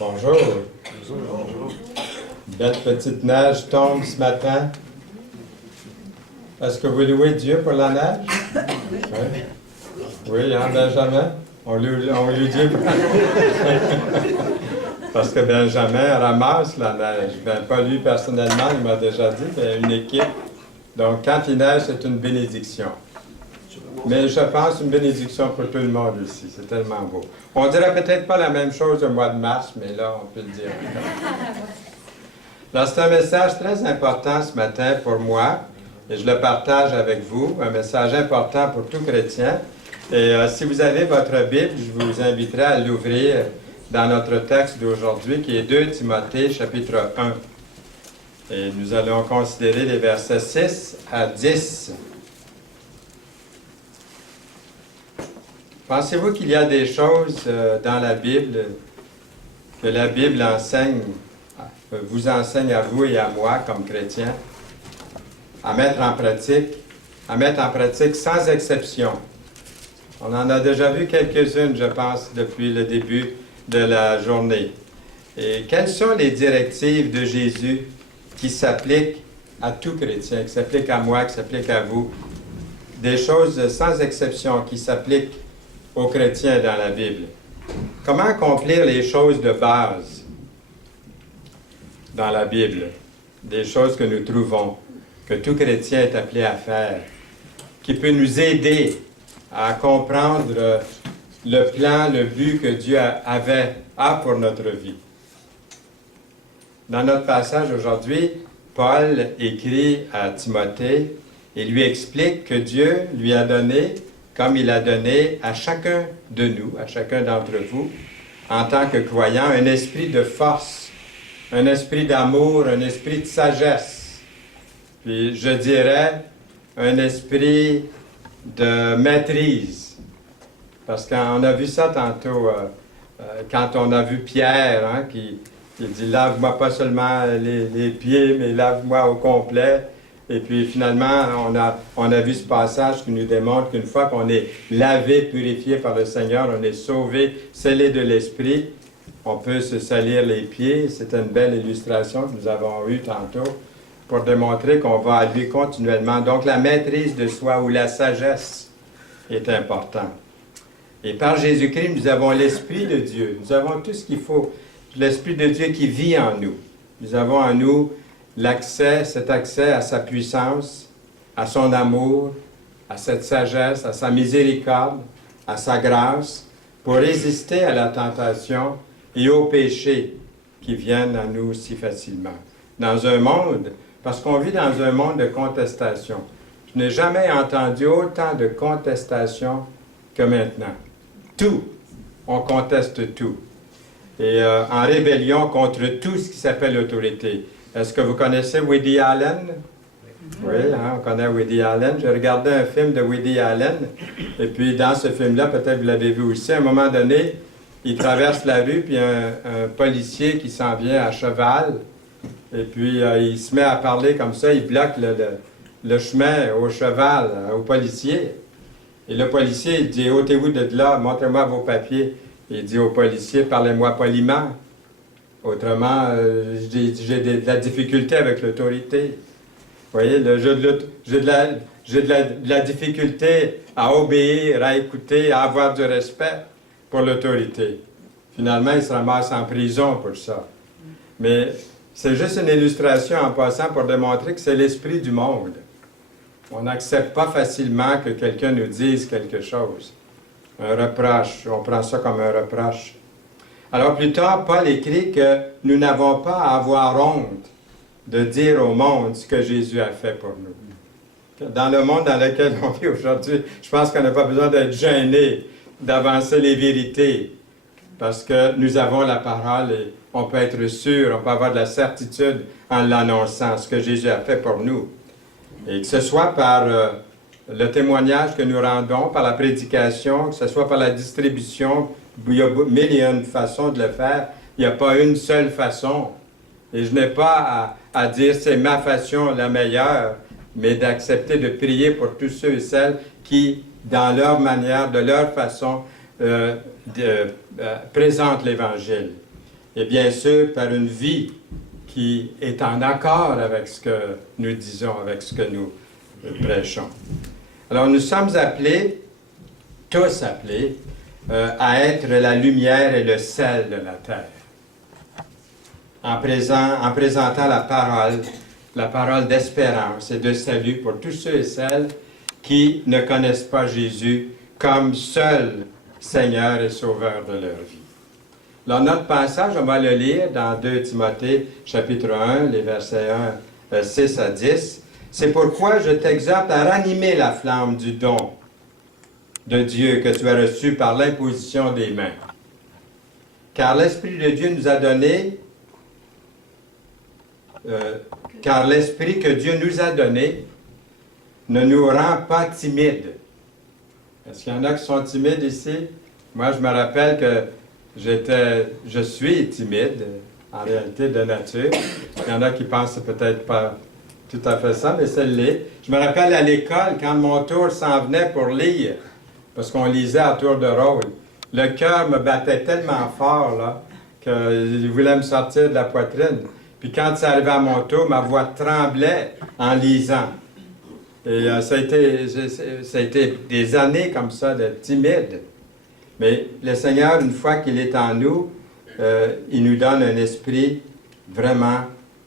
Bonjour. Bonjour. Belle petite neige tombe ce matin. Est-ce que vous louez Dieu pour la neige? Oui. Oui, hein, Benjamin? On loue Dieu pour la neige. Parce que Benjamin ramasse la neige. Ben, pas lui personnellement, il m'a déjà dit, mais une équipe. Donc, quand il neige, c'est une bénédiction. Mais je pense une bénédiction pour tout le monde ici. C'est tellement beau. On dirait peut-être pas la même chose au mois de mars, mais là, on peut le dire. Alors, c'est un message très important ce matin pour moi, et je le partage avec vous. Un message important pour tout chrétien. Et si vous avez votre Bible, je vous inviterai à l'ouvrir dans notre texte d'aujourd'hui, qui est 2 Timothée, chapitre 1. Et nous allons considérer les versets 6 à 10. Pensez-vous qu'il y a des choses dans la Bible que la Bible enseigne, vous enseigne à vous et à moi comme chrétiens, à mettre en pratique sans exception? On en a déjà vu quelques-unes, je pense, depuis le début de la journée. Et quelles sont les directives de Jésus qui s'appliquent à tout chrétien, qui s'appliquent à moi, qui s'appliquent à vous? Des choses sans exception qui s'appliquent aux chrétiens dans la Bible. Comment accomplir les choses de base dans la Bible? Des choses que nous trouvons, que tout chrétien est appelé à faire, qui peut nous aider à comprendre le plan, le but que Dieu a pour notre vie. Dans notre passage aujourd'hui, Paul écrit à Timothée et lui explique que Dieu lui a donné, comme il a donné à chacun de nous, à chacun d'entre vous, en tant que croyant, un esprit de force, un esprit d'amour, un esprit de sagesse. Puis je dirais un esprit de maîtrise. Parce qu'on a vu ça tantôt, quand on a vu Pierre, hein, qui dit « Lave-moi pas seulement les pieds, mais lave-moi au complet ». Et puis finalement, on a vu ce passage qui nous démontre qu'une fois qu'on est lavé, purifié par le Seigneur, on est sauvé, scellé de l'Esprit, on peut se salir les pieds. C'est une belle illustration que nous avons eue tantôt pour démontrer qu'on va à lui continuellement. Donc la maîtrise de soi ou la sagesse est importante. Et par Jésus-Christ, nous avons l'Esprit de Dieu. Nous avons tout ce qu'il faut. L'Esprit de Dieu qui vit en nous. Nous avons en nous cet accès à sa puissance, à son amour, à cette sagesse, à sa miséricorde, à sa grâce, pour résister à la tentation et au péché qui viennent à nous si facilement. Dans un monde, parce qu'on vit dans un monde de contestation. Je n'ai jamais entendu autant de contestation que maintenant. Tout, on conteste tout. Et en rébellion contre tout ce qui s'appelle l'autorité. Est-ce que vous connaissez Woody Allen? Oui, hein, on connaît Woody Allen. J'ai regardé un film de Woody Allen, et puis dans ce film-là, peut-être vous l'avez vu aussi, à un moment donné, il traverse la rue, puis un policier qui s'en vient à cheval, et puis il se met à parler comme ça, il bloque le chemin au cheval, au policier. Et le policier, il dit « Ôtez-vous de là, montrez-moi vos papiers. » Il dit au policier « Parlez-moi poliment. » Autrement, j'ai de la difficulté avec l'autorité. Vous voyez, j'ai de la difficulté à obéir, à écouter, à avoir du respect pour l'autorité. Finalement, il se ramasse en prison pour ça. Mais c'est juste une illustration en passant pour démontrer que c'est l'esprit du monde. On n'accepte pas facilement que quelqu'un nous dise quelque chose. Un reproche, on prend ça comme un reproche. Alors plus tard, Paul écrit que nous n'avons pas à avoir honte de dire au monde ce que Jésus a fait pour nous. Dans le monde dans lequel on vit aujourd'hui, je pense qu'on n'a pas besoin d'être gêné d'avancer les vérités, parce que nous avons la parole et on peut être sûr, on peut avoir de la certitude en l'annonçant, ce que Jésus a fait pour nous. Et que ce soit par le témoignage que nous rendons, par la prédication, que ce soit par la distribution. Il y a mille et une façons de le faire. Il n'y a pas une seule façon. Et je n'ai pas à dire c'est ma façon la meilleure, mais d'accepter de prier pour tous ceux et celles qui, dans leur manière, de leur façon, présentent l'Évangile. et bien sûr par une vie qui est en accord avec ce que nous disons, avec ce que nous prêchons. Alors nous sommes appelés, tous appelés, à être la lumière et le sel de la terre. En présentant la parole d'espérance et de salut pour tous ceux et celles qui ne connaissent pas Jésus comme seul Seigneur et Sauveur de leur vie. Dans notre passage, on va le lire dans 2 Timothée, chapitre 1, les versets 6 à 10. C'est pourquoi je t'exhorte à ranimer la flamme du don de Dieu que tu as reçu par l'imposition des mains. Car l'Esprit de Dieu nous a donné, car l'Esprit que Dieu nous a donné ne nous rend pas timides. Est-ce qu'il y en a qui sont timides ici? Moi, je me rappelle que je suis timide, en réalité, de nature. Il y en a qui pensent peut-être pas tout à fait ça, mais c'est l'est. Je me rappelle à l'école, quand mon tour s'en venait pour lire, parce qu'on lisait à tour de rôle, le cœur me battait tellement fort, là, qu'il voulait me sortir de la poitrine. Puis quand ça arrivait à mon tour, ma voix tremblait en lisant. Et ça a été des années comme ça, de timide. Mais le Seigneur, une fois qu'il est en nous, il nous donne un esprit vraiment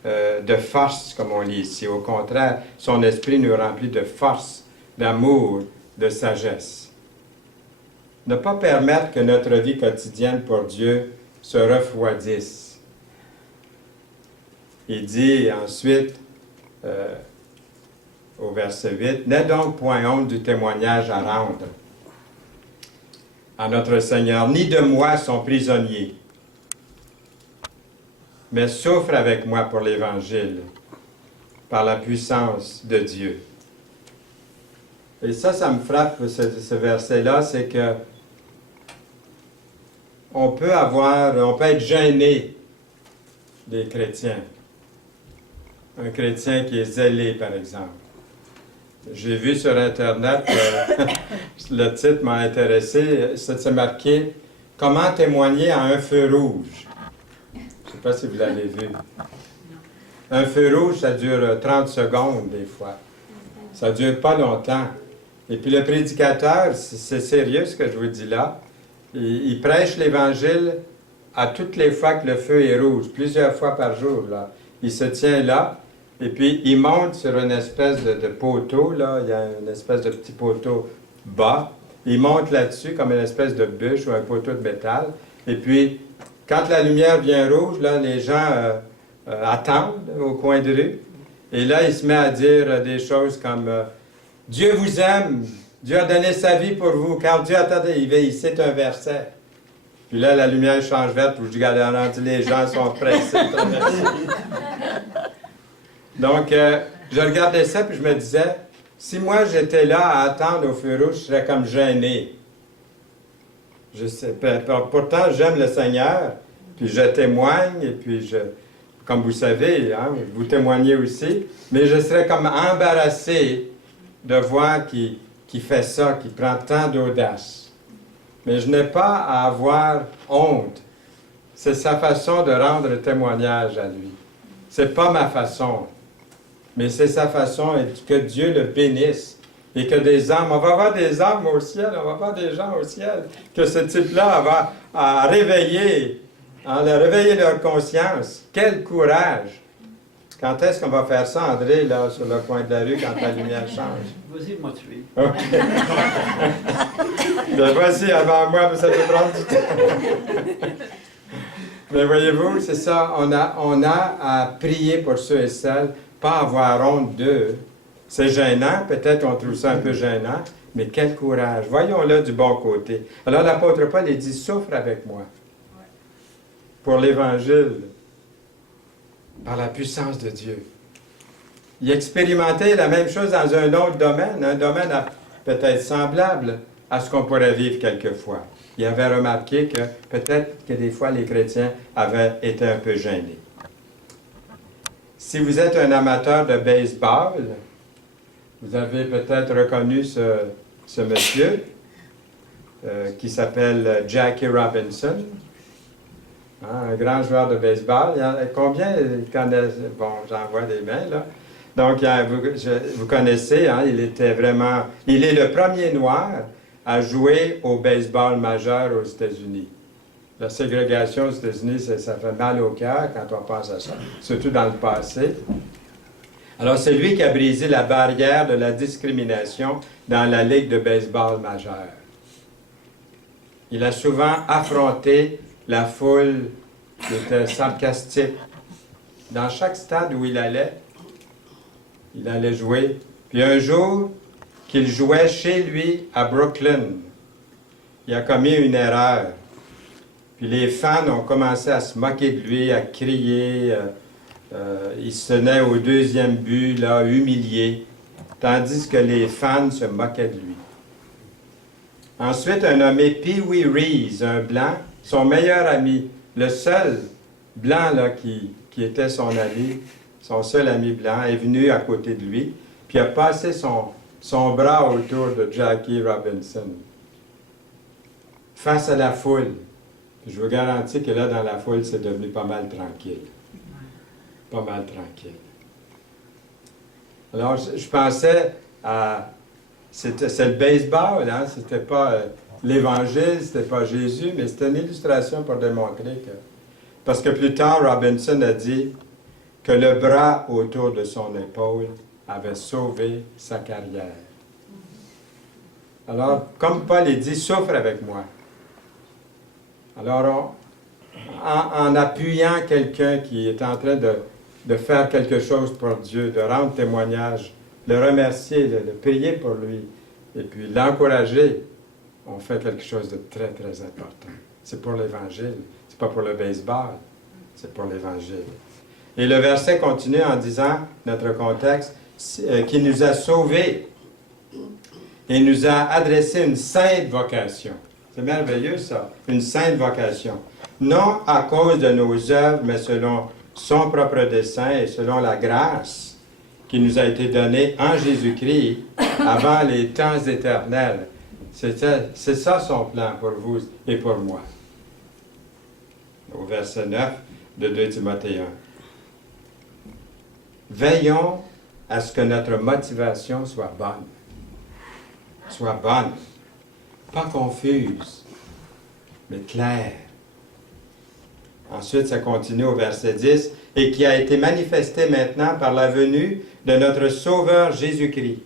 de force, comme on lit ici. Au contraire, son esprit nous remplit de force, d'amour, de sagesse. Ne pas permettre que notre vie quotidienne pour Dieu se refroidisse. Il dit ensuite, au verset 8, « N'aie donc point honte du témoignage à rendre à notre Seigneur, ni de moi son prisonnier, mais souffre avec moi pour l'Évangile, par la puissance de Dieu. » Et ça me frappe, ce verset-là, c'est que on peut être gêné des chrétiens. Un chrétien qui est zélé, par exemple. J'ai vu sur Internet, le titre m'a intéressé, c'est marqué « Comment témoigner à un feu rouge ». Je ne sais pas si vous l'avez vu. Un feu rouge, ça dure 30 secondes des fois. Ça ne dure pas longtemps. Et puis le prédicateur, c'est sérieux ce que je vous dis là, il prêche l'Évangile à toutes les fois que le feu est rouge, plusieurs fois par jour. Là. Il se tient là, et puis il monte sur une espèce de poteau, là, il y a une espèce de petit poteau bas. Il monte là-dessus comme une espèce de bûche ou un poteau de métal. Et puis, quand la lumière vient rouge, là, les gens attendent au coin de rue. Et là, il se met à dire des choses comme Dieu vous aime, Dieu a donné sa vie pour vous, car Dieu, attendez, il cite un verset. Puis là, la lumière change verte, puis je dis, rendu, les gens sont pressés de traverser. Donc, je regardais ça, puis je me disais, si moi j'étais là à attendre au feu rouge, je serais comme gêné. Pourtant, j'aime le Seigneur, puis je témoigne, et puis comme vous savez, hein, vous témoignez aussi, mais je serais comme embarrassé de voir qu'il fait ça, qu'il prend tant d'audace. Mais je n'ai pas à avoir honte. C'est sa façon de rendre témoignage à lui. C'est pas ma façon. Mais c'est sa façon, et que Dieu le bénisse. Et que des âmes, on va avoir des âmes au ciel, on va avoir des gens au ciel, que ce type-là va à réveiller, leur conscience. Quel courage! Quand est-ce qu'on va faire ça, André, là, sur le coin de la rue, quand la lumière change? Vas-y, moi, tu es. OK. Bien, voici, avant moi, mais ça peut prendre du temps. Mais voyez-vous, c'est ça, on a à prier pour ceux et celles, pas avoir honte d'eux. C'est gênant, peut-être on trouve ça un peu gênant, mais quel courage. Voyons-le du bon côté. Alors l'apôtre Paul, il dit, souffre avec moi pour l'Évangile, par la puissance de Dieu. Il expérimentait la même chose dans un autre domaine, un domaine peut-être semblable à ce qu'on pourrait vivre quelquefois. Il avait remarqué que peut-être que des fois les chrétiens avaient été un peu gênés. Si vous êtes un amateur de baseball, vous avez peut-être reconnu ce monsieur qui s'appelle Jackie Robinson. Hein, un grand joueur de baseball. Combien connaissent? Bon, j'en vois des mains, là. Donc, vous connaissez, hein, il est le premier noir à jouer au baseball majeur aux États-Unis. La ségrégation aux États-Unis, ça fait mal au cœur quand on pense à ça, surtout dans le passé. Alors, c'est lui qui a brisé la barrière de la discrimination dans la Ligue de baseball majeure. Il a souvent affronté la foule qui était sarcastique. Dans chaque stade où il allait jouer. Puis un jour, qu'il jouait chez lui à Brooklyn, il a commis une erreur. Puis les fans ont commencé à se moquer de lui, à crier. Il se tenait au deuxième but, là, humilié, tandis que les fans se moquaient de lui. Ensuite, un nommé Pee Wee Reese, un blanc, son meilleur ami, le seul blanc là, qui était son ami, son seul ami blanc, est venu à côté de lui, puis a passé son bras autour de Jackie Robinson, face à la foule. Je vous garantis que là, dans la foule, c'est devenu pas mal tranquille. Pas mal tranquille. Alors, je pensais à... C'est le baseball, hein? C'était pas l'Évangile, c'était pas Jésus, mais c'était une illustration pour démontrer que... Parce que plus tard, Robinson a dit que le bras autour de son épaule avait sauvé sa carrière. Alors, comme Paul dit, souffre avec moi. Alors, en appuyant quelqu'un qui est en train de faire quelque chose pour Dieu, de rendre témoignage, le remercier, le prier pour lui, et puis l'encourager, on fait quelque chose de très, très important. C'est pour l'Évangile. C'est pas pour le baseball, c'est pour l'Évangile. Et le verset continue en disant, notre contexte, qu'il nous a sauvés et nous a adressé une sainte vocation. C'est merveilleux ça, une sainte vocation. Non à cause de nos œuvres, mais selon son propre dessein et selon la grâce qui nous a été donnée en Jésus-Christ avant les temps éternels. C'est ça son plan pour vous et pour moi. Au verset 9 de 2 Timothée 1. Veillons à ce que notre motivation soit bonne. Soit bonne. Pas confuse, mais claire. Ensuite, ça continue au verset 10. Et qui a été manifesté maintenant par la venue de notre Sauveur Jésus-Christ,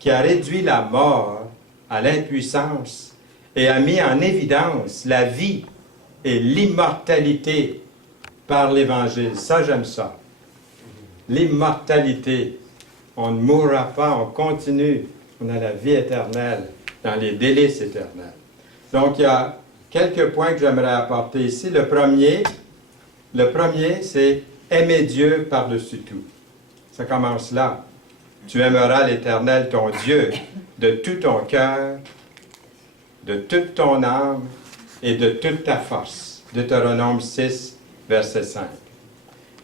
qui a réduit la mort à l'impuissance et a mis en évidence la vie et l'immortalité par l'Évangile. Ça, j'aime ça. L'immortalité. On ne mourra pas, on continue. On a la vie éternelle dans les délices éternels. Donc, il y a quelques points que j'aimerais apporter ici. Le premier, c'est aimer Dieu par-dessus tout. Ça commence là. Tu aimeras l'Éternel, ton Dieu, de tout ton cœur, de toute ton âme et de toute ta force. Deutéronome 6, verset 5.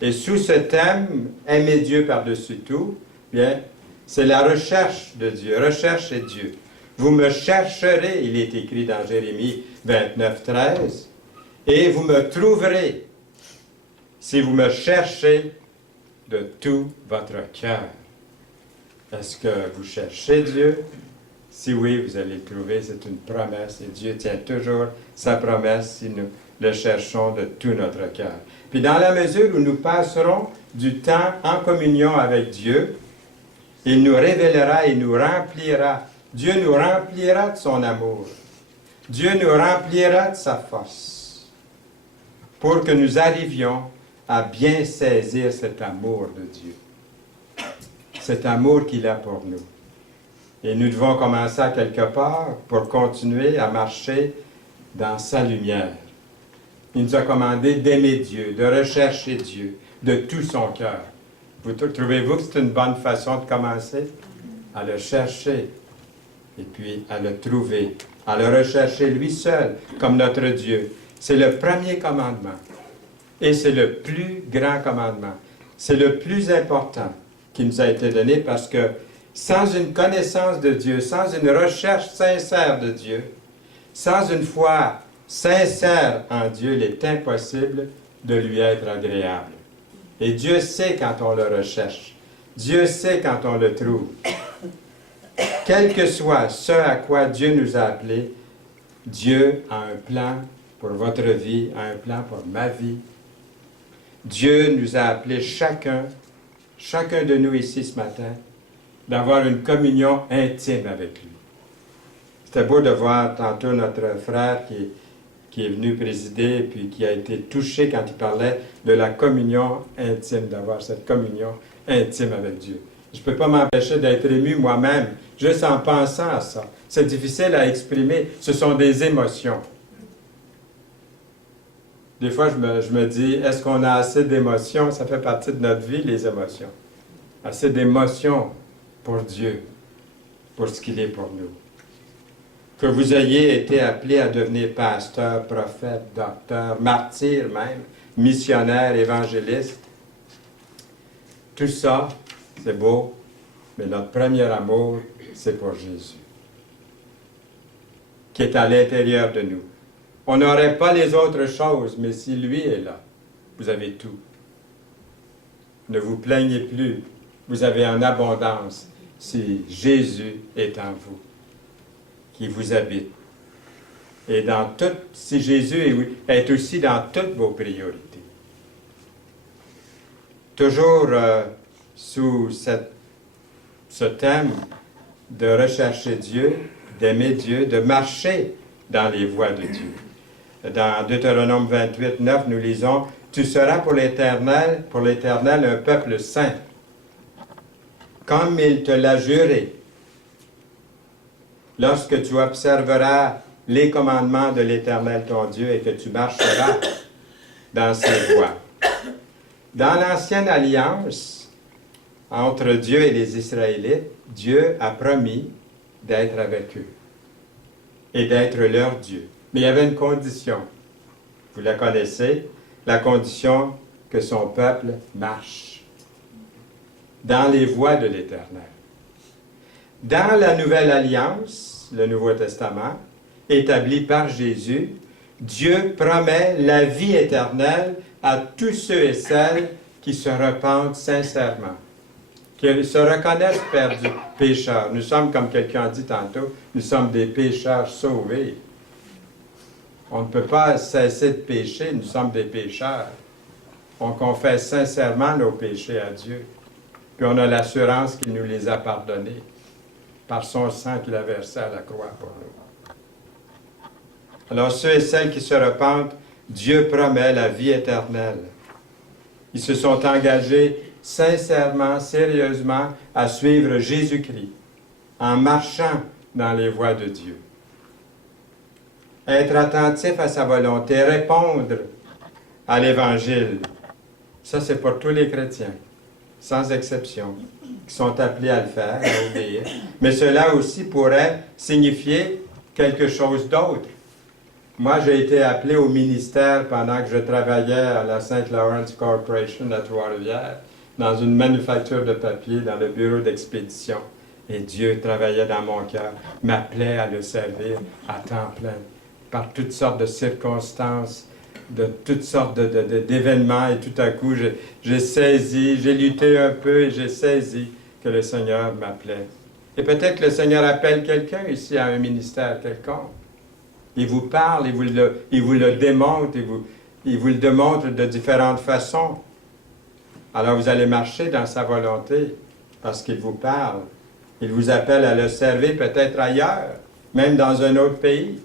Et sous ce thème, aimer Dieu par-dessus tout, bien, c'est la recherche de Dieu. Recherchez Dieu. Vous me chercherez, il est écrit dans Jérémie 29, 13, et vous me trouverez si vous me cherchez de tout votre cœur. Est-ce que vous cherchez Dieu? Si oui, vous allez le trouver, c'est une promesse, et Dieu tient toujours sa promesse si nous le cherchons de tout notre cœur. Puis dans la mesure où nous passerons du temps en communion avec Dieu, il nous révélera et nous remplira. Dieu nous remplira de son amour. Dieu nous remplira de sa force pour que nous arrivions à bien saisir cet amour de Dieu. Cet amour qu'il a pour nous. Et nous devons commencer à quelque part pour continuer à marcher dans sa lumière. Il nous a commandé d'aimer Dieu, de rechercher Dieu, de tout son cœur. Trouvez-vous que c'est une bonne façon de commencer? À le chercher, et puis à le trouver, à le rechercher lui seul, comme notre Dieu. C'est le premier commandement. Et c'est le plus grand commandement. C'est le plus important qui nous a été donné parce que sans une connaissance de Dieu, sans une recherche sincère de Dieu, sans une foi Sincère en Dieu, il est impossible de lui être agréable. Et Dieu sait quand on le recherche. Dieu sait quand on le trouve. Quel que soit ce à quoi Dieu nous a appelés, Dieu a un plan pour votre vie, a un plan pour ma vie. Dieu nous a appelés chacun de nous ici ce matin, d'avoir une communion intime avec lui. C'était beau de voir tantôt notre frère qui est venu présider, puis qui a été touché quand il parlait de la communion intime, d'avoir cette communion intime avec Dieu. Je ne peux pas m'empêcher d'être ému moi-même, juste en pensant à ça. C'est difficile à exprimer, ce sont des émotions. Des fois, je me dis, est-ce qu'on a assez d'émotions? Ça fait partie de notre vie, les émotions. Assez d'émotions pour Dieu, pour ce qu'il est pour nous. Que vous ayez été appelé à devenir pasteur, prophète, docteur, martyr même, missionnaire, évangéliste. Tout ça, c'est beau, mais notre premier amour, c'est pour Jésus, qui est à l'intérieur de nous. On n'aurait pas les autres choses, mais si lui est là, vous avez tout. Ne vous plaignez plus, vous avez en abondance si Jésus est en vous, qui vous habite. Et si Jésus est aussi dans toutes vos priorités. Toujours sous ce thème de rechercher Dieu, d'aimer Dieu, de marcher dans les voies de Dieu. Dans Deutéronome 28, 9, nous lisons « Tu seras pour l'Éternel un peuple saint, comme il te l'a juré. Lorsque tu observeras les commandements de l'Éternel ton Dieu et que tu marcheras dans ses voies. » Dans l'Ancienne Alliance, entre Dieu et les Israélites, Dieu a promis d'être avec eux et d'être leur Dieu. Mais il y avait une condition. Vous la connaissez, la condition que son peuple marche dans les voies de l'Éternel. Dans la Nouvelle Alliance, le Nouveau Testament, établi par Jésus, Dieu promet la vie éternelle à tous ceux et celles qui se repentent sincèrement, qui se reconnaissent perdus, pécheurs. Nous sommes, comme quelqu'un a dit tantôt, nous sommes des pécheurs sauvés. On ne peut pas cesser de pécher, nous sommes des pécheurs. On confesse sincèrement nos péchés à Dieu, puis on a l'assurance qu'il nous les a pardonnés par son sang qu'il a versé à la croix pour nous. Alors ceux et celles qui se repentent, Dieu promet la vie éternelle. Ils se sont engagés sincèrement, sérieusement à suivre Jésus-Christ en marchant dans les voies de Dieu. Être attentif à sa volonté, répondre à l'Évangile. Ça, c'est pour tous les chrétiens, sans exception, qui sont appelés à le faire, à obéir. Mais cela aussi pourrait signifier quelque chose d'autre. Moi, j'ai été appelé au ministère pendant que je travaillais à la St. Lawrence Corporation à Trois-Rivières, dans une manufacture de papier, dans le bureau d'expédition. Et Dieu travaillait dans mon cœur, m'appelait à le servir à temps plein, par toutes sortes de circonstances, de toutes sortes d'événements. Et tout à coup, j'ai saisi, j'ai lutté un peu et j'ai saisi que le Seigneur m'appelait. Et peut-être que le Seigneur appelle quelqu'un ici à un ministère quelconque. Il vous parle, il vous le démontre, il vous le démontre de différentes façons. Alors vous allez marcher dans sa volonté parce qu'il vous parle. Il vous appelle à le servir peut-être ailleurs, même dans un autre pays.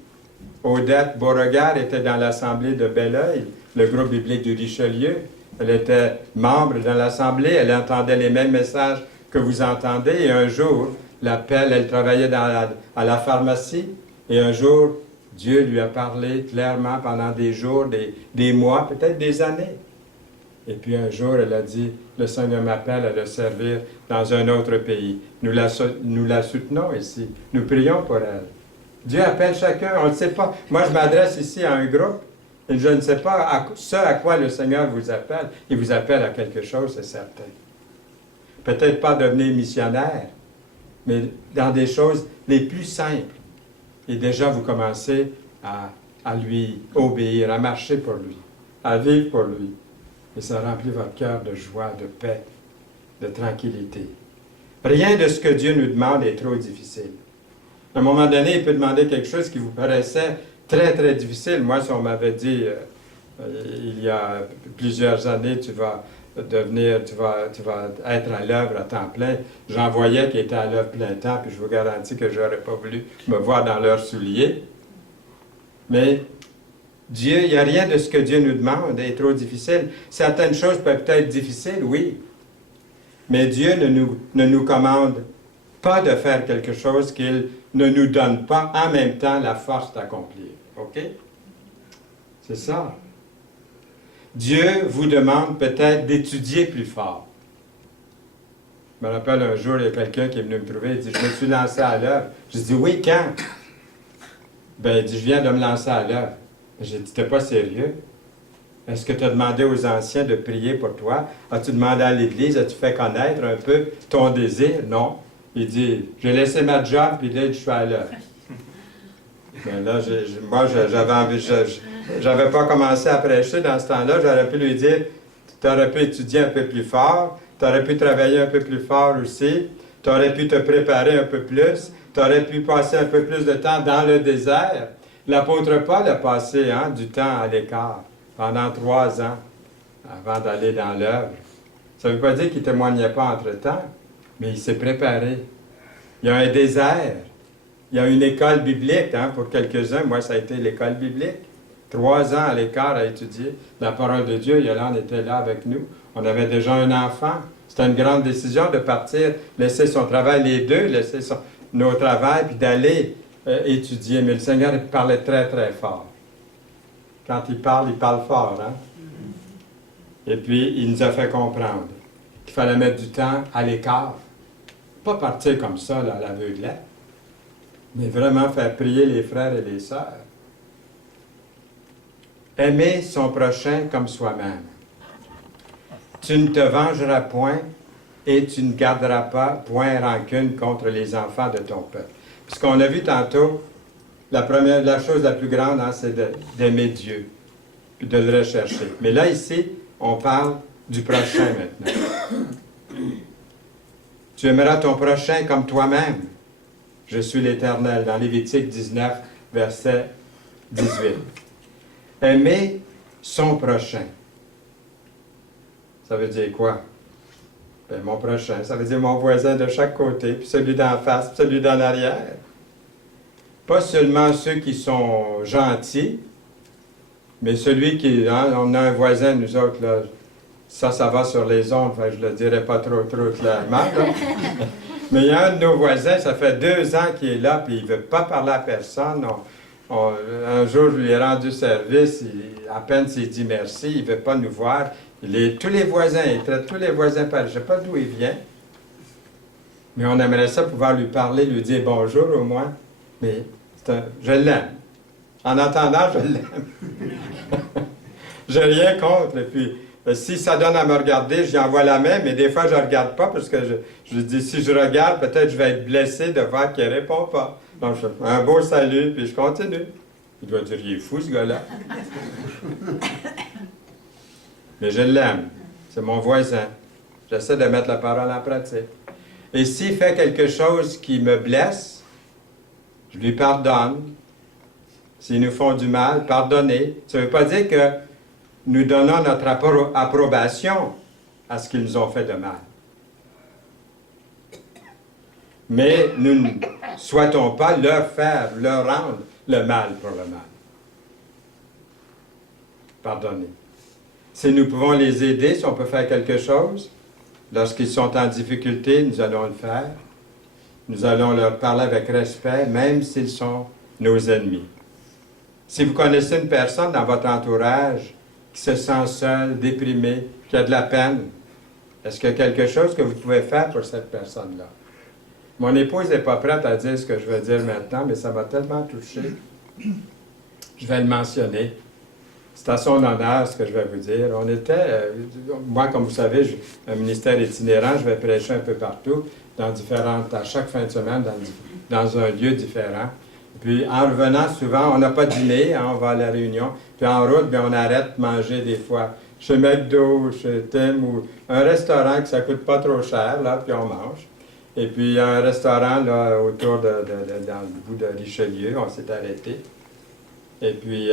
Odette Beauregard était dans l'Assemblée de Belleuil, le groupe biblique du Richelieu. Elle était membre dans l'Assemblée, elle entendait les mêmes messages que vous entendez. Et un jour, l'appel, elle travaillait à la pharmacie. Et un jour, Dieu lui a parlé clairement pendant des jours, des mois, peut-être des années. Et puis un jour, elle a dit, le Seigneur m'appelle à le servir dans un autre pays. Nous la soutenons ici. Nous prions pour elle. Dieu appelle chacun, on ne sait pas. Moi, je m'adresse ici à un groupe, et je ne sais pas ce à quoi le Seigneur vous appelle. Il vous appelle à quelque chose, c'est certain. Peut-être pas devenir missionnaire, mais dans des choses les plus simples. Et déjà, vous commencez à à lui obéir, à marcher pour lui, à vivre pour lui. Et ça remplit votre cœur de joie, de paix, de tranquillité. Rien de ce que Dieu nous demande est trop difficile. À un moment donné, il peut demander quelque chose qui vous paraissait très, très difficile. Moi, si on m'avait dit, il y a plusieurs années, tu vas être à l'œuvre à temps plein, j'en voyais qui étaient à l'œuvre plein temps, puis je vous garantis que je n'aurais pas voulu me voir dans leurs souliers. Mais Dieu, il n'y a rien de ce que Dieu nous demande est trop difficile. Certaines choses peuvent être difficiles, oui. Mais Dieu ne nous commande pas de faire quelque chose qu'il ne nous donne pas en même temps la force d'accomplir. OK? C'est ça. Dieu vous demande peut-être d'étudier plus fort. Je me rappelle un jour, il y a quelqu'un qui est venu me trouver, il dit, je me suis lancé à l'œuvre. Je dis, oui, quand? Ben, il dit, je viens de me lancer à l'œuvre. J'ai dit, t'es pas sérieux? Est-ce que tu as demandé aux anciens de prier pour toi? As-tu demandé à l'Église? As-tu fait connaître un peu ton désir? Non. Il dit, j'ai laissé ma job, puis là, je suis à l'œuvre. Mais là, moi, j'avais envie, j'avais pas commencé à prêcher dans ce temps-là. J'aurais pu lui dire, tu aurais pu étudier un peu plus fort, tu aurais pu travailler un peu plus fort aussi, tu aurais pu te préparer un peu plus, tu aurais pu passer un peu plus de temps dans le désert. L'apôtre Paul a passé du temps à l'écart pendant 3 ans avant d'aller dans l'œuvre. Ça ne veut pas dire qu'il ne témoignait pas entre-temps, mais il s'est préparé. Il y a un désert. Il y a une école biblique pour quelques-uns. Moi, ça a été l'école biblique. 3 ans à l'écart à étudier la parole de Dieu. Yolande était là avec nous. On avait déjà un enfant. C'était une grande décision de partir, laisser son travail, les deux, laisser nos travails, puis d'aller étudier. Mais le Seigneur il parlait très, très fort. Quand il parle fort. Et puis, il nous a fait comprendre qu'il fallait mettre du temps à l'écart. Pas partir comme ça, là, à l'aveuglette, mais vraiment faire prier les frères et les sœurs. Aimer son prochain comme soi-même. Tu ne te vengeras point et tu ne garderas pas point rancune contre les enfants de ton peuple. Puisqu'on a vu tantôt, la chose la plus grande, c'est d'aimer Dieu, puis de le rechercher. Mais là, ici, on parle du prochain maintenant. Tu aimeras ton prochain comme toi-même. Je suis l'Éternel, dans Lévitique 19, verset 18. Aimer son prochain. Ça veut dire quoi? Ben, mon prochain, ça veut dire mon voisin de chaque côté, puis celui d'en face, puis celui d'en arrière. Pas seulement ceux qui sont gentils, mais celui qui... on a un voisin, nous autres, là, ça va sur les ondes, enfin, je ne le dirai pas trop clairement, là. Mais il y a un de nos voisins, ça fait 2 ans qu'il est là, puis il ne veut pas parler à personne. Un jour, je lui ai rendu service, à peine s'il dit merci, il ne veut pas nous voir. Tous les voisins, il traite tous les voisins par... Je ne sais pas d'où il vient, mais on aimerait ça pouvoir lui parler, lui dire bonjour au moins. Mais je l'aime. En attendant, je l'aime. Je n'ai rien contre. Et puis, si ça donne à me regarder, j'y envoie la main, mais des fois, je ne regarde pas parce que je dis, si je regarde, peut-être je vais être blessé de voir qu'il ne répond pas. Donc, je fais un beau salut, puis je continue. Il doit dire, il est fou, ce gars-là. Mais je l'aime. C'est mon voisin. J'essaie de mettre la parole en pratique. Et s'il fait quelque chose qui me blesse, je lui pardonne. S'ils nous font du mal, pardonnez. Ça ne veut pas dire que nous donnons notre approbation à ce qu'ils nous ont fait de mal. Mais nous ne souhaitons pas leur rendre le mal pour le mal. Pardonnez. Si nous pouvons les aider, si on peut faire quelque chose, lorsqu'ils sont en difficulté, nous allons le faire. Nous allons leur parler avec respect, même s'ils sont nos ennemis. Si vous connaissez une personne dans votre entourage qui se sent seule, déprimée, qui a de la peine, est-ce qu'il y a quelque chose que vous pouvez faire pour cette personne-là? Mon épouse n'est pas prête à dire ce que je vais dire maintenant, mais ça m'a tellement touché. Je vais le mentionner. C'est à son honneur ce que je vais vous dire. On était, moi, comme vous savez, j'ai un ministère itinérant, je vais prêcher un peu partout, à chaque fin de semaine, dans un lieu différent. Et puis en revenant souvent, on n'a pas dîné, hein, on va à la réunion, puis en route, bien, on arrête de manger des fois chez McDo, chez Tim, ou un restaurant que ça coûte pas trop cher, là, puis on mange. Et puis il y a un restaurant là, autour dans le bout de Richelieu, on s'est arrêté. Et puis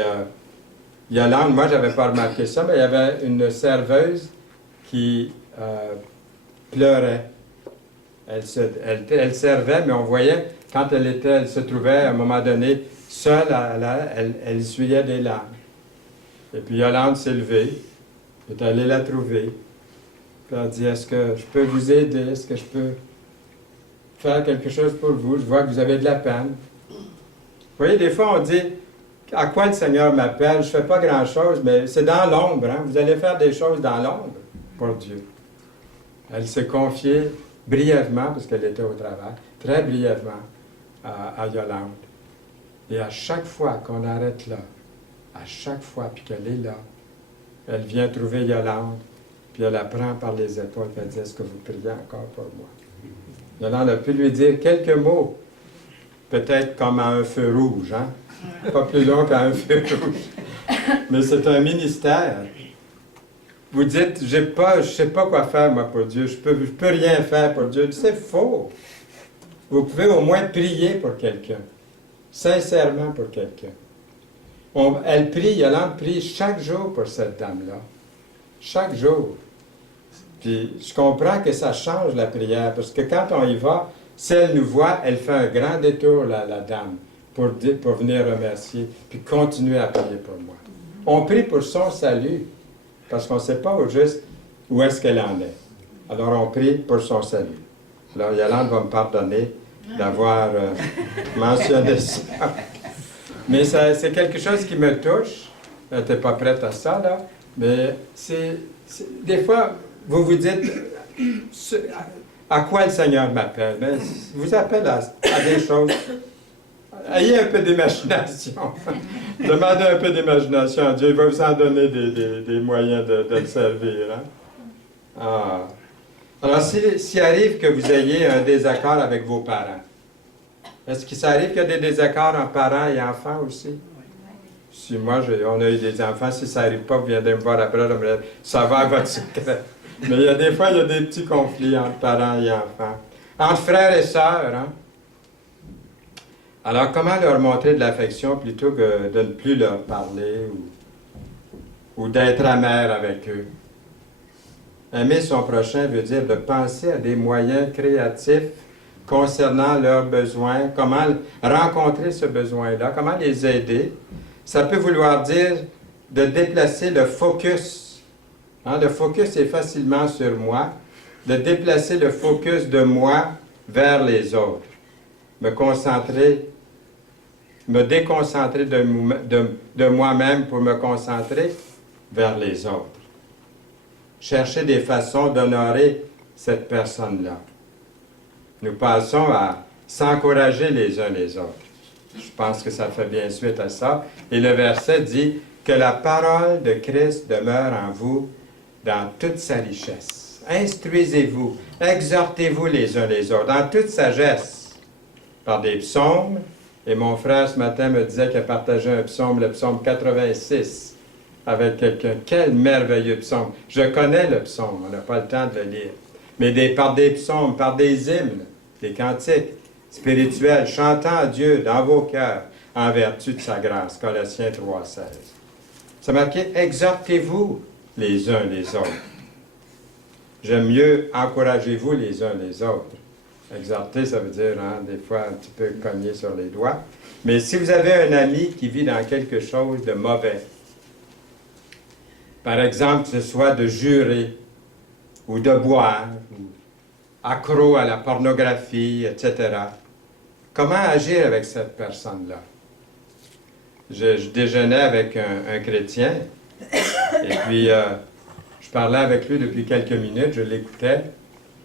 Yolande, moi j'avais pas remarqué ça, mais il y avait une serveuse qui pleurait. Elle servait, mais on voyait, quand elle se trouvait à un moment donné seule, elle essuyait des larmes. Et puis Yolande s'est levée, est allée la trouver. Puis elle a dit, est-ce que je peux vous aider? Est-ce que je peux faire quelque chose pour vous? Je vois que vous avez de la peine. Vous voyez, des fois on dit, à quoi le Seigneur m'appelle? Je ne fais pas grand-chose, mais c'est dans l'ombre. Hein? Vous allez faire des choses dans l'ombre pour Dieu. Elle s'est confiée brièvement, parce qu'elle était au travail, très brièvement à Yolande. Et à chaque fois qu'on arrête là, à chaque fois, puis qu'elle est là, elle vient trouver Yolande, puis elle la prend par les épaules, puis elle dit, est-ce que vous priez encore pour moi? Yolande a pu lui dire quelques mots, peut-être comme à un feu rouge, hein? Pas plus long qu'à un feu rouge. Mais c'est un ministère. Vous dites, je ne sais pas quoi faire, moi, pour Dieu. Je peux rien faire pour Dieu. C'est faux. Vous pouvez au moins prier pour quelqu'un. Sincèrement pour quelqu'un. Elle prie, Yolande prie chaque jour pour cette dame-là. Chaque jour. Puis je comprends que ça change la prière, parce que quand on y va, si elle nous voit, elle fait un grand détour, la dame, pour venir remercier, puis continuer à prier pour moi. On prie pour son salut, parce qu'on ne sait pas au juste où est-ce qu'elle en est. Alors on prie pour son salut. Alors Yolande va me pardonner d'avoir mentionné ça. Mais c'est quelque chose qui me touche. Tu n'es pas prête à ça, là. Mais des fois, vous vous dites, à quoi le Seigneur m'appelle? Mais vous appelle à des choses. Ayez un peu d'imagination. Demandez un peu d'imagination à Dieu. Il va vous en donner des moyens de le servir. Hein? Ah. Alors, s'il arrive que vous ayez un désaccord avec vos parents, est-ce qu'il s'arrive qu'il y a des désaccords entre parents et enfants aussi? Si moi, on a eu des enfants, si ça n'arrive pas, vous viendrez me voir après, ça va à votre secret. Mais il y a des fois, il y a des petits conflits entre parents et enfants. Entre frères et sœurs, hein? Alors, comment leur montrer de l'affection plutôt que de ne plus leur parler ou d'être amer avec eux? Aimer son prochain veut dire de penser à des moyens créatifs concernant leurs besoins, comment rencontrer ce besoin-là, comment les aider. Ça peut vouloir dire de déplacer le focus. Hein, le focus est facilement sur moi, de déplacer le focus de moi vers les autres. Me déconcentrer de moi-même pour me concentrer vers les autres. Chercher des façons d'honorer cette personne-là. Nous passons à s'encourager les uns les autres. Je pense que ça fait bien suite à ça. Et le verset dit que la parole de Christ demeure en vous dans toute sa richesse. Instruisez-vous, exhortez-vous les uns les autres, dans toute sagesse, par des psaumes. Et mon frère ce matin me disait qu'il a partagé un psaume, le psaume 86, avec quelqu'un. Quel merveilleux psaume! Je connais le psaume, on n'a pas le temps de le lire. Mais par des psaumes, par des hymnes, des cantiques spirituels, chantant à Dieu dans vos cœurs, en vertu de sa grâce. Colossiens 3,16. C'est marqué, exhortez-vous les uns les autres. J'aime mieux encouragez-vous les uns les autres. Exhorter, ça veut dire, hein, des fois, un petit peu cogner sur les doigts. Mais si vous avez un ami qui vit dans quelque chose de mauvais, par exemple, que ce soit de jurer, ou de boire, ou accro à la pornographie, etc., comment agir avec cette personne-là? Je déjeunais avec un chrétien, et puis je parlais avec lui depuis quelques minutes, je l'écoutais.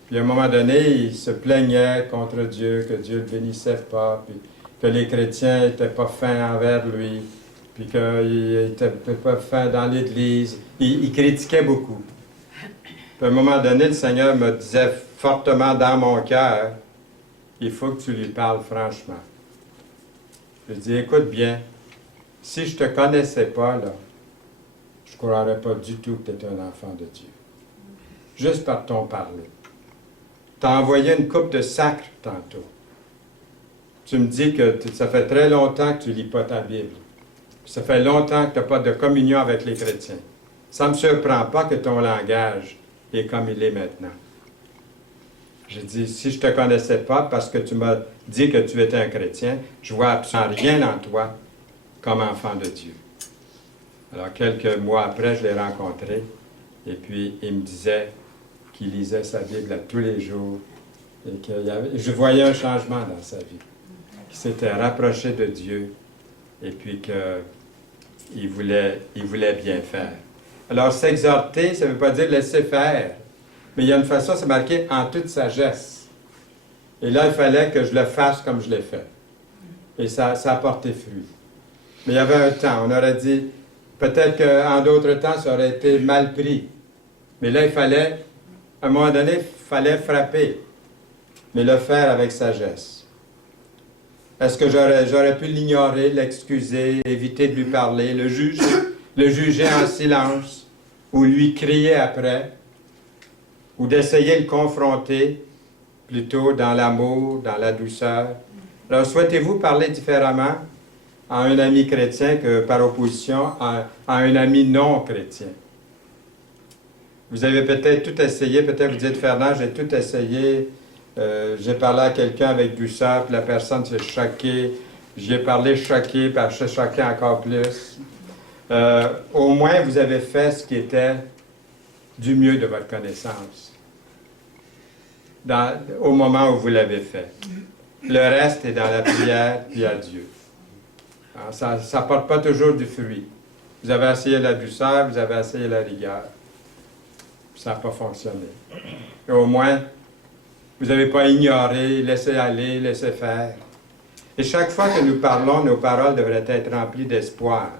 Puis à un moment donné, il se plaignait contre Dieu, que Dieu ne le bénissait pas, puis que les chrétiens n'étaient pas fins envers lui, puis qu'ils n'étaient pas fins dans l'Église. Il critiquait beaucoup. Puis à un moment donné, le Seigneur me disait fortement dans mon cœur, il faut que tu lui parles franchement. Je dis, écoute bien, si je ne te connaissais pas, là, je ne croirais pas du tout que tu es un enfant de Dieu. Juste par ton parler. Tu as envoyé une coupe de sacre tantôt. Tu me dis que ça fait très longtemps que tu ne lis pas ta Bible. Ça fait longtemps que tu n'as pas de communion avec les chrétiens. Ça ne me surprend pas que ton langage est comme il est maintenant. Je dis, si je ne te connaissais pas parce que tu m'as dit que tu étais un chrétien, je vois absolument rien en toi comme enfant de Dieu. Alors, quelques mois après, je l'ai rencontré et puis il me disait qu'il lisait sa Bible tous les jours et je voyais un changement dans sa vie, qu'il s'était rapproché de Dieu et puis qu'il voulait bien faire. Alors, s'exhorter, ça ne veut pas dire laisser faire, mais il y a une façon, c'est marqué en toute sagesse. Et là, il fallait que je le fasse comme je l'ai fait. Et ça a porté fruit. Mais il y avait un temps, on aurait dit, peut-être qu'en d'autres temps, ça aurait été mal pris. Mais là, il fallait, à un moment donné, il fallait frapper, mais le faire avec sagesse. Est-ce que j'aurais pu l'ignorer, l'excuser, éviter de lui parler, le juger en silence, ou lui crier après, ou d'essayer de le confronter, plutôt dans l'amour, dans la douceur? Alors, souhaitez-vous parler différemment à un ami chrétien que par opposition à un ami non chrétien? Vous avez peut-être tout essayé, peut-être vous dites, Fernand, j'ai tout essayé, j'ai parlé à quelqu'un avec douceur, puis la personne s'est choquée, j'y ai parlé choqué, puis elle s'est choquée encore plus. Au moins, vous avez fait ce qui était du mieux de votre connaissance, au moment où vous l'avez fait. Le reste est dans la prière, puis à Dieu. Alors, ça ne porte pas toujours du fruit. Vous avez essayé la douceur, vous avez essayé la rigueur. Ça n'a pas fonctionné. Et au moins, vous n'avez pas ignoré, laissé aller, laissé faire. Et chaque fois que nous parlons, nos paroles devraient être remplies d'espoir,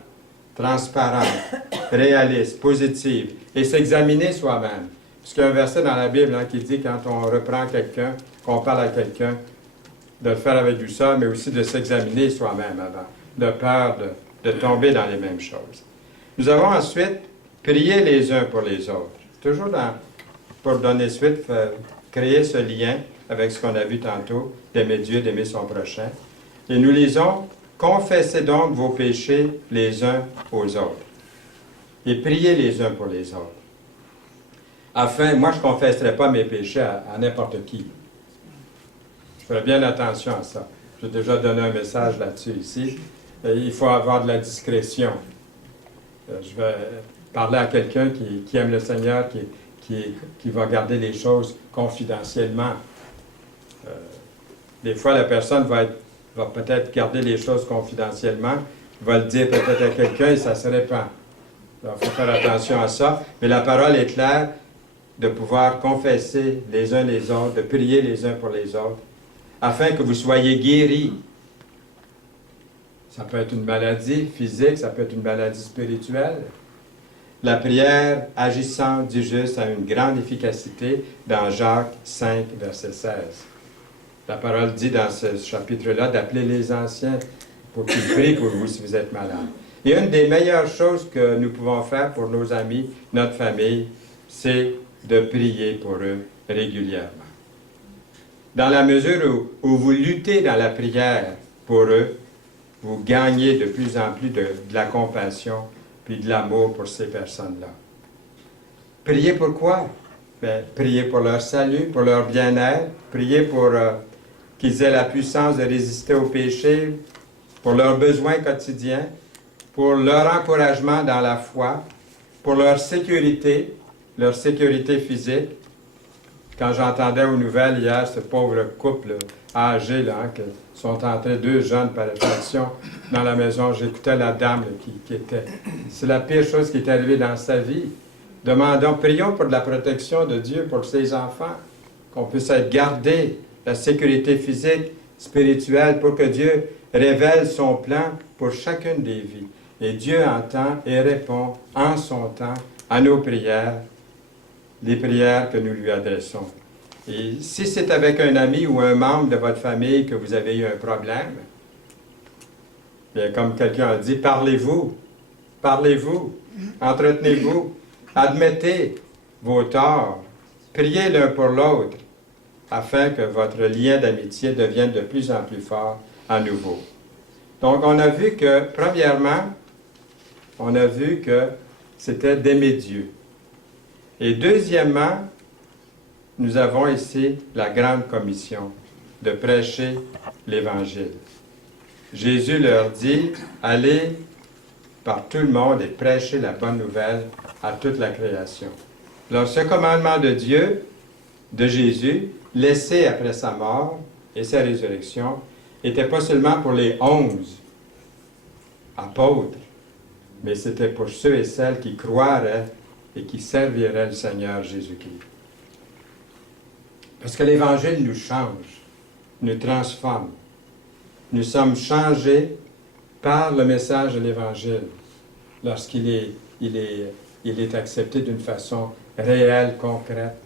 transparentes, réalistes, positives, et s'examiner soi-même. Parce qu'il y a un verset dans la Bible qui dit, quand on reprend quelqu'un, qu'on parle à quelqu'un, de le faire avec douceur, mais aussi de s'examiner soi-même avant, de peur de tomber dans les mêmes choses. Nous avons ensuite prié les uns pour les autres. Toujours pour donner suite, créer ce lien avec ce qu'on a vu tantôt, d'aimer Dieu, d'aimer son prochain. Et nous lisons, « Confessez donc vos péchés les uns aux autres. » Et priez les uns pour les autres. Afin, moi je ne confesserai pas mes péchés à n'importe qui. Je ferai bien attention à ça. J'ai déjà donné un message là-dessus ici. Il faut avoir de la discrétion. Je vais parler à quelqu'un qui aime le Seigneur, qui va garder les choses confidentiellement. Des fois, la personne va peut-être garder les choses confidentiellement, va le dire peut-être à quelqu'un et ça se répand. Alors, il faut faire attention à ça. Mais la parole est claire, de pouvoir confesser les uns les autres, de prier les uns pour les autres, afin que vous soyez guéris. Ça peut être une maladie physique, ça peut être une maladie spirituelle. La prière agissante du juste a une grande efficacité dans Jacques 5, verset 16. La parole dit dans ce chapitre-là d'appeler les anciens pour qu'ils prient pour vous si vous êtes malade. Et une des meilleures choses que nous pouvons faire pour nos amis, notre famille, c'est de prier pour eux régulièrement. Dans la mesure où vous luttez dans la prière pour eux, vous gagnez de plus en plus de la compassion puis de l'amour pour ces personnes-là. Priez pour quoi? Bien, priez pour leur salut, pour leur bien-être, priez pour qu'ils aient la puissance de résister au péché, pour leurs besoins quotidiens, pour leur encouragement dans la foi, pour leur sécurité physique. Quand j'entendais aux nouvelles hier, ce pauvre couple âgé, qui sont entrés, 2 jeunes par effraction, dans la maison, j'écoutais la dame qui était... C'est la pire chose qui est arrivée dans sa vie. Prions pour de la protection de Dieu pour ses enfants, qu'on puisse être gardés, la sécurité physique, spirituelle, pour que Dieu révèle son plan pour chacune des vies. Et Dieu entend et répond en son temps à nos prières, les prières que nous lui adressons. Et si c'est avec un ami ou un membre de votre famille que vous avez eu un problème, Bien, comme quelqu'un a dit, parlez-vous, parlez-vous, entretenez-vous, admettez vos torts, priez l'un pour l'autre, afin que votre lien d'amitié devienne de plus en plus fort à nouveau. Donc, on a vu que, premièrement, on a vu que c'était d'aimer Dieu. Et deuxièmement, nous avons ici la grande commission de prêcher l'Évangile. Jésus leur dit, allez par tout le monde et prêchez la bonne nouvelle à toute la création. Alors, ce commandement de Dieu, de Jésus, laissé après sa mort et sa résurrection, n'était pas seulement pour les 11 apôtres, mais c'était pour ceux et celles qui croiraient et qui serviraient le Seigneur Jésus-Christ. Parce que l'Évangile nous change, nous transforme. Nous sommes changés par le message de l'Évangile lorsqu'il est accepté d'une façon réelle, concrète,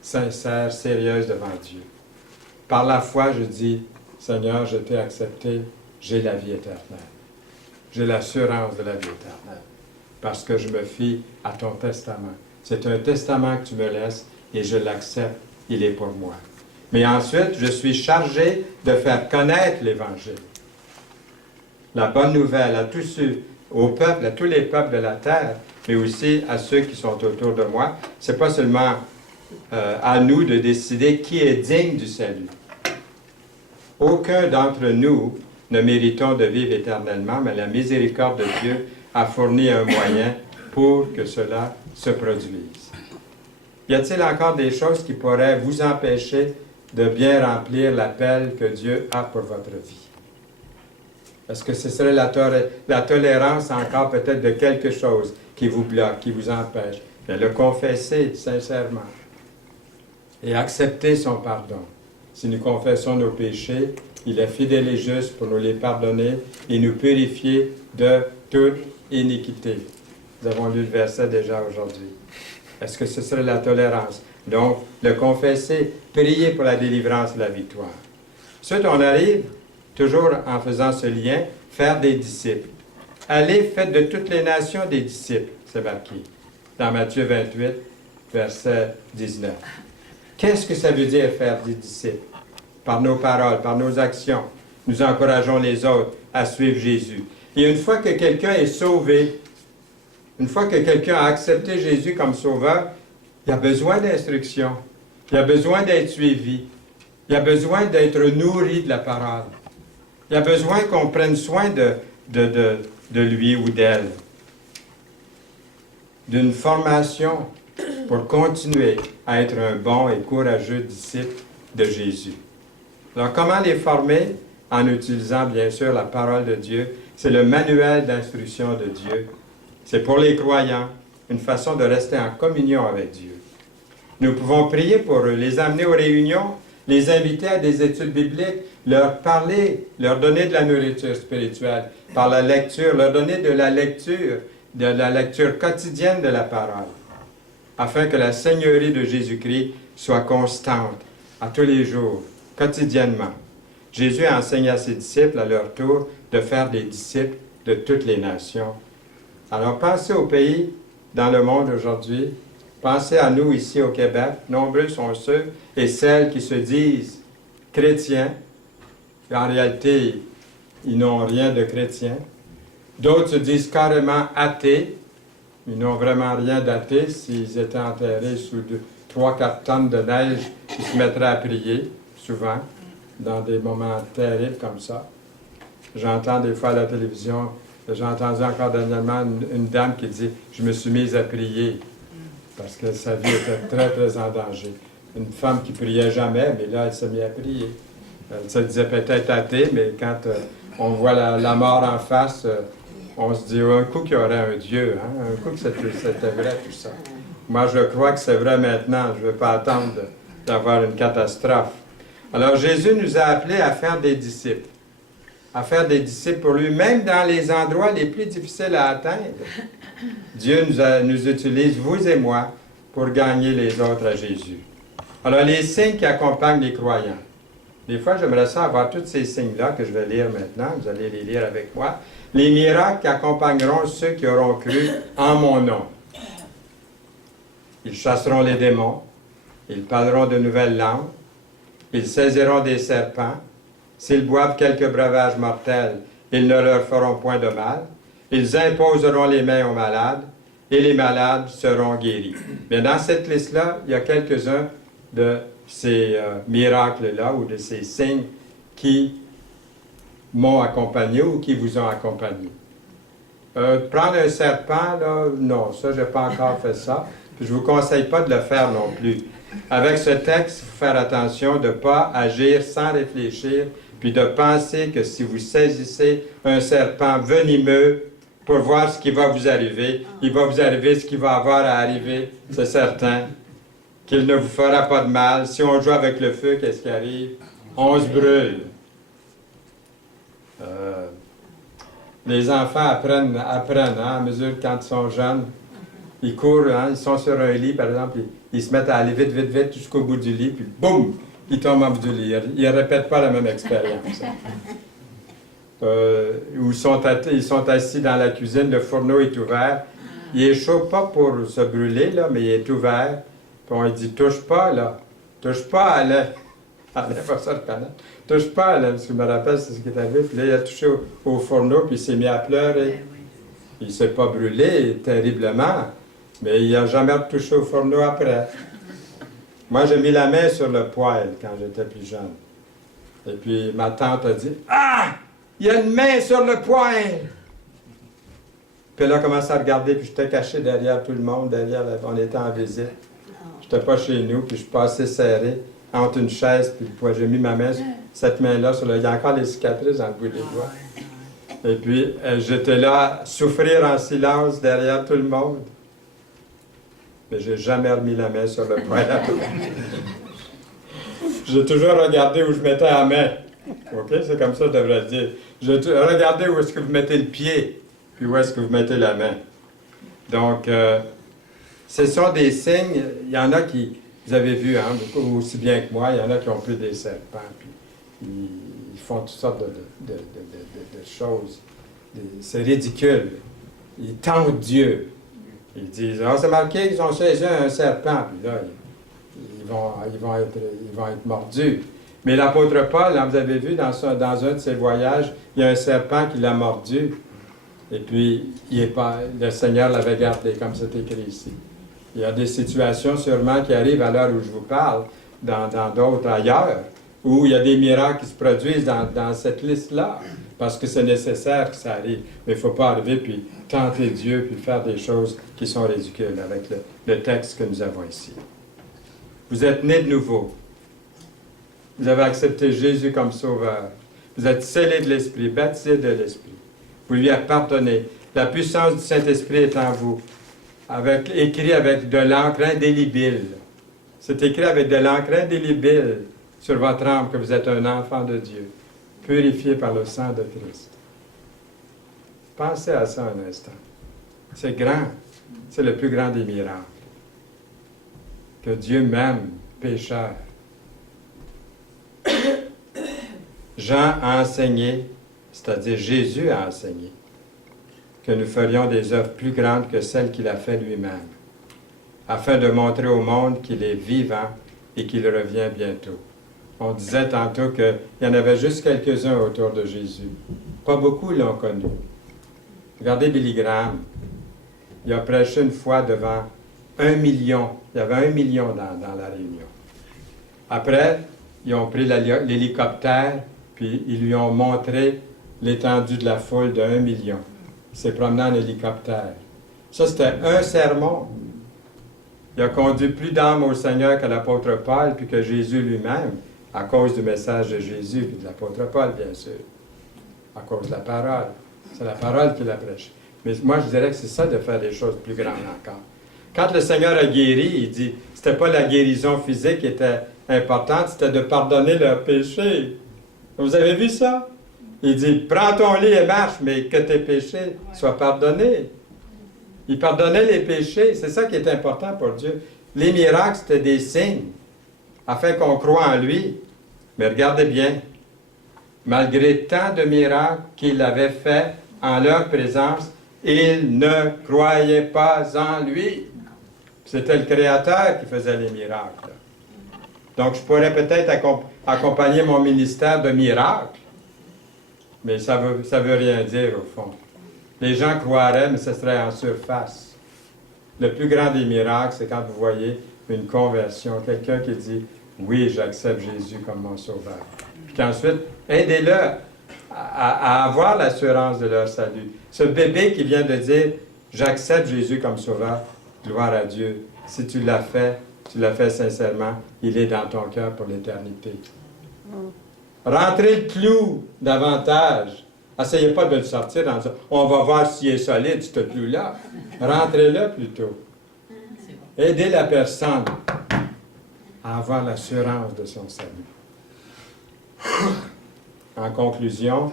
sincère, sérieuse devant Dieu. Par la foi, je dis, Seigneur, je t'ai accepté, j'ai la vie éternelle. J'ai l'assurance de la vie éternelle, parce que je me fie à ton testament. C'est un testament que tu me laisses et je l'accepte, il est pour moi. Mais ensuite, je suis chargé de faire connaître l'Évangile. La bonne nouvelle à tous ceux, au peuple, à tous les peuples de la terre, mais aussi à ceux qui sont autour de moi. Ce n'est pas seulement à nous de décider qui est digne du salut. Aucun d'entre nous ne méritons de vivre éternellement, mais la miséricorde de Dieu a fourni un moyen pour que cela se produise. Y a-t-il encore des choses qui pourraient vous empêcher de bien remplir l'appel que Dieu a pour votre vie? Est-ce que ce serait la tolérance encore peut-être de quelque chose qui vous bloque, qui vous empêche? Bien, le confesser sincèrement et accepter son pardon. Si nous confessons nos péchés, il est fidèle et juste pour nous les pardonner et nous purifier de toute iniquité. Nous avons lu le verset déjà aujourd'hui. Est-ce que ce serait la tolérance? Donc, le confesser, prier pour la délivrance et la victoire. Ensuite, on arrive, toujours en faisant ce lien, faire des disciples. Allez, faites de toutes les nations des disciples, c'est marqué dans Matthieu 28, verset 19. Qu'est-ce que ça veut dire faire des disciples? Par nos paroles, par nos actions, nous encourageons les autres à suivre Jésus. Et une fois que quelqu'un est sauvé, une fois que quelqu'un a accepté Jésus comme sauveur, il a besoin d'instruction, il a besoin d'être suivi, il a besoin d'être nourri de la parole. Il a besoin qu'on prenne soin de lui ou d'elle. D'une formation pour continuer à être un bon et courageux disciple de Jésus. Alors, comment les former? En utilisant, bien sûr, la parole de Dieu. C'est le manuel d'instruction de Dieu. C'est pour les croyants une façon de rester en communion avec Dieu. Nous pouvons prier pour eux, les amener aux réunions, les inviter à des études bibliques, leur parler, leur donner de la nourriture spirituelle par la lecture, leur donner de la lecture quotidienne de la parole, afin que la Seigneurie de Jésus-Christ soit constante à tous les jours, quotidiennement. Jésus a enseigné à ses disciples, à leur tour, de faire des disciples de toutes les nations. Alors, pensez aux pays dans le monde aujourd'hui. Pensez à nous ici au Québec. Nombreux sont ceux et celles qui se disent chrétiens. En réalité, ils n'ont rien de chrétien. D'autres se disent carrément athées. Ils n'ont vraiment rien d'athée. S'ils étaient enterrés sous 3-4 tonnes de neige, ils se mettraient à prier, souvent, dans des moments terribles comme ça. J'entends des fois à la télévision, j'ai entendu encore dernièrement une dame qui dit « Je me suis mise à prier » parce que sa vie était très, très en danger. Une femme qui priait jamais, mais là, elle s'est mise à prier. Elle se disait peut-être athée, mais quand on voit la mort en face, on se dit un coup qu'il y aurait un Dieu, hein? Un coup que c'était vrai tout ça. Moi, je crois que c'est vrai maintenant. Je ne veux pas attendre d'avoir une catastrophe. Alors, Jésus nous a appelés à faire des disciples. À faire des disciples pour lui, même dans les endroits les plus difficiles à atteindre. Dieu nous utilise, vous et moi, pour gagner les autres à Jésus. Alors, les signes qui accompagnent les croyants. Des fois, j'aimerais ça avoir tous ces signes-là que je vais lire maintenant. Vous allez les lire avec moi. Les miracles qui accompagneront ceux qui auront cru en mon nom. Ils chasseront les démons. Ils parleront de nouvelles langues. Ils saisiront des serpents. S'ils boivent quelques breuvages mortels, ils ne leur feront point de mal. Ils imposeront les mains aux malades, et les malades seront guéris. Mais dans cette liste-là, il y a quelques-uns de ces miracles-là, ou de ces signes qui m'ont accompagné ou qui vous ont accompagné. Prendre un serpent, là, non, ça, je n'ai pas encore fait ça. Puis je ne vous conseille pas de le faire non plus. Avec ce texte, il faut faire attention de ne pas agir sans réfléchir, puis de penser que si vous saisissez un serpent venimeux pour voir ce qui va vous arriver, il va vous arriver ce qui va avoir à arriver, c'est certain, qu'il ne vous fera pas de mal. Si on joue avec le feu, qu'est-ce qui arrive? On se brûle. Les enfants apprennent hein, à mesure quand ils sont jeunes. Ils courent, hein, ils sont sur un lit, par exemple, ils se mettent à aller vite, vite, vite jusqu'au bout du lit, puis boum, ils tombent en bout du lit. Ils ne répètent pas la même expérience. Ils sont assis dans la cuisine, le fourneau est ouvert. Il est chaud, pas pour se brûler, là, mais il est ouvert. Puis on lui dit, touche pas, là. Touche pas à l'air. Elle n'avait pas ça reconnaître. Touche pas à l'air. Ce que je me rappelle, c'est ce qui est arrivé. Puis là, il a touché au fourneau, puis il s'est mis à pleurer. Il ne s'est pas brûlé terriblement, mais il n'a jamais retouché au fourneau après. Moi, j'ai mis la main sur le poêle quand j'étais plus jeune. Et puis, ma tante a dit, « Ah! Il y a une main sur le poêle! » Puis elle a commencé à regarder, puis j'étais caché derrière tout le monde, on était en visite. Je n'étais pas chez nous, puis je suis passé serré entre une chaise, puis j'ai mis ma main, cette main-là, il y a encore des cicatrices dans le bout des doigts. Et puis, j'étais là à souffrir en silence derrière tout le monde. Mais je n'ai jamais remis la main sur le poêle à tout. J'ai toujours regardé où je mettais la main. OK? C'est comme ça que je devrais le dire. Regardez où est-ce que vous mettez le pied, puis où est-ce que vous mettez la main. Donc, ce sont des signes. Il y en a qui, vous avez vu, hein, beaucoup aussi bien que moi, il y en a qui ont pris des serpents, puis ils font toutes sortes de choses. C'est ridicule. Ils tentent Dieu. Ils disent, c'est marqué qu'ils ont saisi un serpent, puis là, ils vont être mordus. Mais l'apôtre Paul, vous avez vu, dans un de ses voyages, il y a un serpent qui l'a mordu. Et puis, le Seigneur l'avait gardé, comme c'est écrit ici. Il y a des situations sûrement qui arrivent à l'heure où je vous parle, dans d'autres ailleurs, où il y a des miracles qui se produisent dans cette liste-là, parce que c'est nécessaire que ça arrive. Mais il ne faut pas arriver puis tenter Dieu puis faire des choses qui sont ridicules avec le texte que nous avons ici. Vous êtes nés de nouveau. Vous avez accepté Jésus comme sauveur. Vous êtes scellés de l'Esprit, baptisés de l'Esprit. Vous lui avez pardonné. La puissance du Saint-Esprit est en vous, écrit avec de l'encre indélébile. C'est écrit avec de l'encre indélébile sur votre âme que vous êtes un enfant de Dieu, purifié par le sang de Christ. Pensez à ça un instant. C'est grand. C'est le plus grand des miracles. Que Dieu m'aime, pécheur. Jean a enseigné, c'est-à-dire Jésus a enseigné, que nous ferions des œuvres plus grandes que celles qu'il a fait lui-même, afin de montrer au monde qu'il est vivant et qu'il revient bientôt. On disait tantôt qu'il y en avait juste quelques-uns autour de Jésus. Pas beaucoup l'ont connu. Regardez Billy Graham. Il a prêché une fois devant 1 million. Il y avait 1 million dans la réunion. Après, ils ont pris l'hélicoptère, puis ils lui ont montré l'étendue de la foule de 1 million. Il s'est promené en hélicoptère. Ça, c'était un sermon. Il a conduit plus d'âmes au Seigneur que l'apôtre Paul, puis que Jésus lui-même, à cause du message de Jésus, puis de l'apôtre Paul, bien sûr. À cause de la parole. C'est la parole qu'il a prêché. Mais moi, je dirais que c'est ça de faire des choses plus grandes encore. Quand le Seigneur a guéri, il dit, c'était pas la guérison physique qui était importante, c'était de pardonner leurs péchés. Vous avez vu ça? Il dit, prends ton lit et marche, mais que tes péchés soient pardonnés. Il pardonnait les péchés, c'est ça qui est important pour Dieu. Les miracles, c'était des signes, afin qu'on croie en lui. Mais regardez bien, malgré tant de miracles qu'il avait faits en leur présence, ils ne croyaient pas en lui. C'était le Créateur qui faisait les miracles. Donc, je pourrais peut-être accompagner mon ministère de miracles, mais ça veut rien dire au fond. Les gens croiraient, mais ce serait en surface. Le plus grand des miracles, c'est quand vous voyez une conversion, quelqu'un qui dit « Oui, j'accepte Jésus comme mon sauveur ». Puis qu'ensuite, aidez-le à avoir l'assurance de leur salut. Ce bébé qui vient de dire « J'accepte Jésus comme sauveur », gloire à Dieu. Si tu l'as fait sincèrement, il est dans ton cœur pour l'éternité. Rentrez le clou davantage. Essayez pas de le sortir dans ça. On va voir s'il est solide, ce clou-là. Rentrez-le plutôt. Aidez la personne à avoir l'assurance de son salut. En conclusion,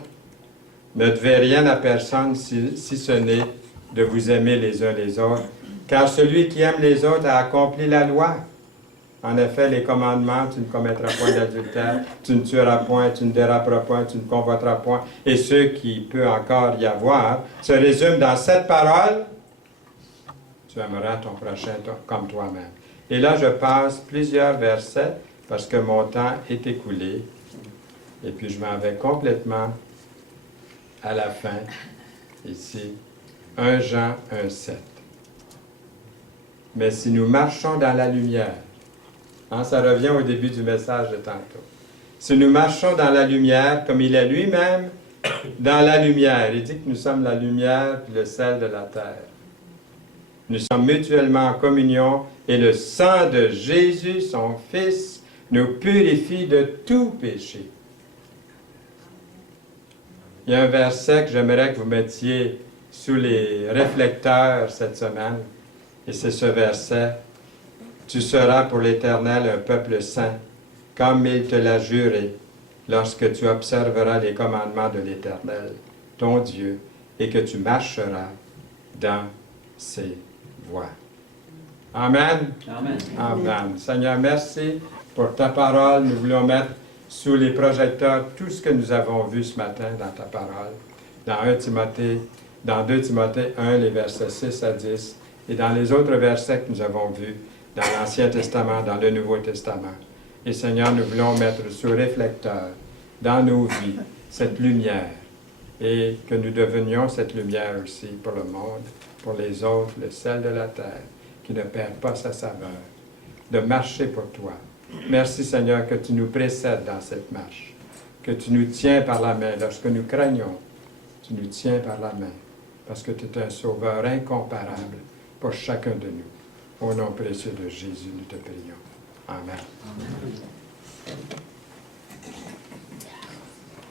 ne devez rien à personne si ce n'est de vous aimer les uns les autres, car celui qui aime les autres a accompli la loi. En effet, les commandements, tu ne commettras point d'adultère, tu ne tueras point, tu ne déraperas point, tu ne convoiteras point, et ce qui peut encore y avoir, se résume dans cette parole, tu aimeras ton prochain comme toi-même. Et là, je passe plusieurs versets, parce que mon temps est écoulé, et puis je m'en vais complètement à la fin, ici, 1 Jean 1,7. Mais si nous marchons dans la lumière, ça revient au début du message de tantôt. Si nous marchons dans la lumière, comme il est lui-même dans la lumière, il dit que nous sommes la lumière et le sel de la terre. Nous sommes mutuellement en communion et le sang de Jésus, son Fils, nous purifie de tout péché. Il y a un verset que j'aimerais que vous mettiez sous les réflecteurs cette semaine, et c'est ce verset. Tu seras pour l'Éternel un peuple saint, comme il te l'a juré, lorsque tu observeras les commandements de l'Éternel, ton Dieu, et que tu marcheras dans ses voies. Amen. Amen. Amen. Seigneur, merci pour ta parole. Nous voulons mettre sous les projecteurs tout ce que nous avons vu ce matin dans ta parole. Dans 2 Timothée 1, les versets 6 à 10, et dans les autres versets que nous avons vus, dans l'Ancien Testament, dans le Nouveau Testament. Et Seigneur, nous voulons mettre sous réflecteur dans nos vies cette lumière et que nous devenions cette lumière aussi pour le monde, pour les autres, le sel de la terre, qui ne perd pas sa saveur, de marcher pour toi. Merci Seigneur que tu nous précèdes dans cette marche, que tu nous tiens par la main lorsque nous craignons, tu nous tiens par la main, parce que tu es un sauveur incomparable pour chacun de nous. Au nom précieux de Jésus, nous te prions. Amen.